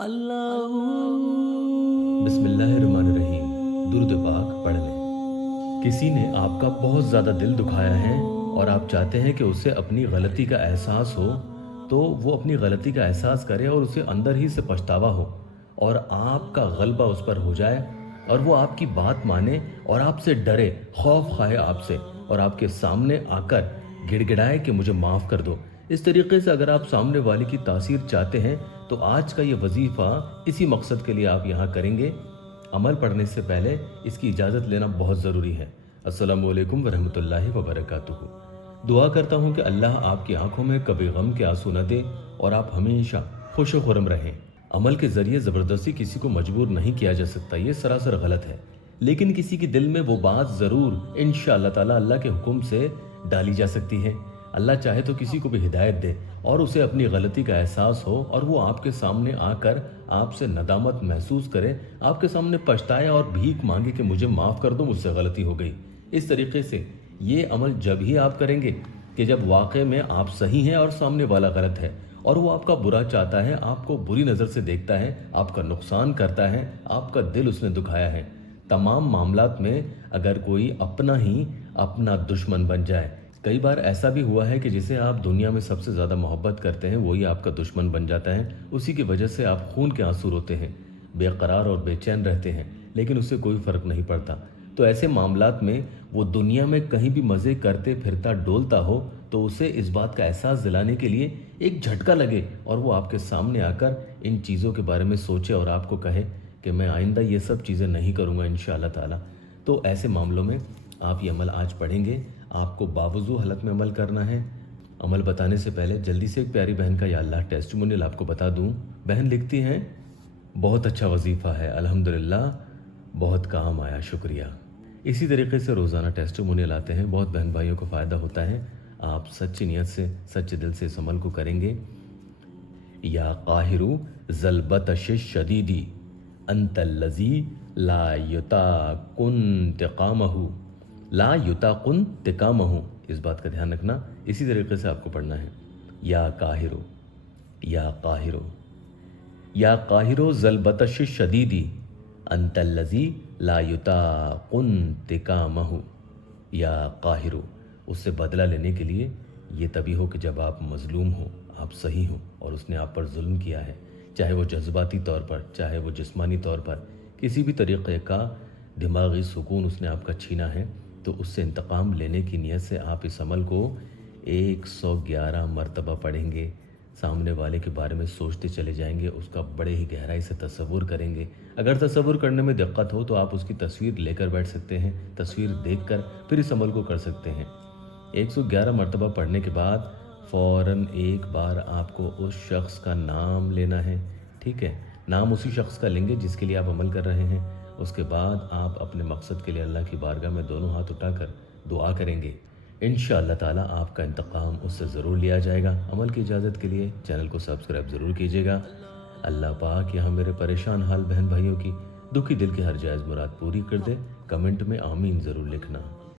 اللہ बिस्मिल्लाहिर्रहमानिर्रहीम। दुरूद पाक पढ़ लें। किसी ने आपका बहुत ज़्यादा दिल दुखाया है और आप चाहते हैं कि उसे अपनी गलती का एहसास हो, तो वो अपनी गलती का एहसास करे और उसे अंदर ही से पछतावा हो और आपका गलबा उस पर हो जाए और वो आपकी बात माने और आपसे डरे, खौफ खाए आपसे और आपके सामने आकर गिड़गिड़ाए कि मुझे माफ़ कर दो। इस तरीके से अगर आप सामने वाले की तासीर चाहते हैं तो आज का ये वजीफ़ा इसी मकसद के लिए आप यहाँ करेंगे। अमल पढ़ने से पहले इसकी इजाज़त लेना बहुत ज़रूरी है। अस्सलामु अलैकुम वरहमतुल्लाहि वबरकातुहू। दुआ करता हूँ कि अल्लाह आपकी आंखों में कभी गम के आंसू न दे और आप हमेशा खुश व खुर्म रहें। अमल के ज़रिए ज़बरदस्ती किसी को मजबूर नहीं किया जा सकता, ये सरासर गलत है। लेकिन किसी के दिल में वो बात ज़रूर इंशाअल्लाह ताला अल्लाह के हुक्म से डाली जा सकती है। अल्लाह चाहे तो किसी को भी हिदायत दे और उसे अपनी गलती का एहसास हो और वो आपके सामने आकर आपसे नदामत महसूस करे, आपके सामने पछताए और भीख मांगे कि मुझे माफ़ कर दो, मुझसे गलती हो गई। इस तरीके से ये अमल जब ही आप करेंगे कि जब वाकई में आप सही हैं और सामने वाला गलत है और वो आपका बुरा चाहता है, आपको बुरी नज़र से देखता है, आपका नुकसान करता है, आपका दिल उसने दुखाया है। तमाम मामलात में अगर कोई अपना ही अपना दुश्मन बन जाए, कई बार ऐसा भी हुआ है कि जिसे आप दुनिया में सबसे ज़्यादा मोहब्बत करते हैं वही आपका दुश्मन बन जाता है। उसी की वजह से आप खून के आंसू रोते हैं, बेकरार और बेचैन रहते हैं, लेकिन उससे कोई फ़र्क नहीं पड़ता। तो ऐसे मामलात में वो दुनिया में कहीं भी मज़े करते फिरता डोलता हो तो उसे इस बात का एहसास दिलाने के लिए एक झटका लगे और वो आपके सामने आकर इन चीज़ों के बारे में सोचे और आपको कहे कि मैं आइंदा ये सब चीज़ें नहीं करूँगा इंशाअल्लाह ताला। तो ऐसे मामलों में आप ये अमल आज पढ़ेंगे। आपको बावजू हालत में अमल करना है। अमल बताने से पहले जल्दी से एक प्यारी बहन का या अल्लाह टेस्टिमोनियल आपको बता दूं। बहन लिखती हैं, बहुत अच्छा वजीफ़ा है, अल्हम्दुलिल्लाह, बहुत काम आया, शुक्रिया। इसी तरीके से रोज़ाना टेस्टिमोनियल आते हैं, बहुत बहन भाइयों को फ़ायदा होता है। आप सच्ची नीयत से, सच्चे दिल से इस अमल को करेंगे। या काहिरू ज़लबतश शदीदी अंतल्लज़ी ला युताकुन तिकामहू, ला युताकुन तिकामहू, इस बात का ध्यान रखना। इसी तरीके से आपको पढ़ना है। या काहिरो, या काहिरो, या काहिरो ज़लबतश शदीदी अंतल्लज़ी ला युताकुन तिकामहू। या काहिरो, उससे बदला लेने के लिए ये तभी हो कि जब आप मज़लूम हो, आप सही हो और उसने आप पर जुल्म किया है, चाहे वो जज्बाती तौर पर, चाहे वो जिस्मानी तौर पर, किसी भी तरीक़े का दिमागी सुकून उसने आपका छीना है, तो उससे इंतकाम लेने की नीयत से आप इस अमल को 111 मरतबा पढ़ेंगे। सामने वाले के बारे में सोचते चले जाएंगे, उसका बड़े ही गहराई से तसव्वुर करेंगे। अगर तसव्वुर करने में दिक्कत हो तो आप उसकी तस्वीर लेकर बैठ सकते हैं, तस्वीर देखकर फिर इस अमल को कर सकते हैं। 111 मरतबा पढ़ने के बाद फ़ौरन एक बार आपको उस शख्स का नाम लेना है, ठीक है। नाम उसी शख्स का लेंगे जिसके लिए आप अमल कर रहे हैं। उसके बाद आप अपने मकसद के लिए अल्लाह की बारगाह में दोनों हाथ उठाकर दुआ करेंगे। इंशाअल्लाह ताला आपका इंतकाम उससे ज़रूर लिया जाएगा। अमल की इजाज़त के लिए चैनल को सब्सक्राइब ज़रूर कीजिएगा। अल्लाह पाक यहाँ मेरे परेशान हाल बहन भाइयों की दुखी दिल की हर जायज़ मुराद पूरी कर दे। कमेंट में आमीन ज़रूर लिखना।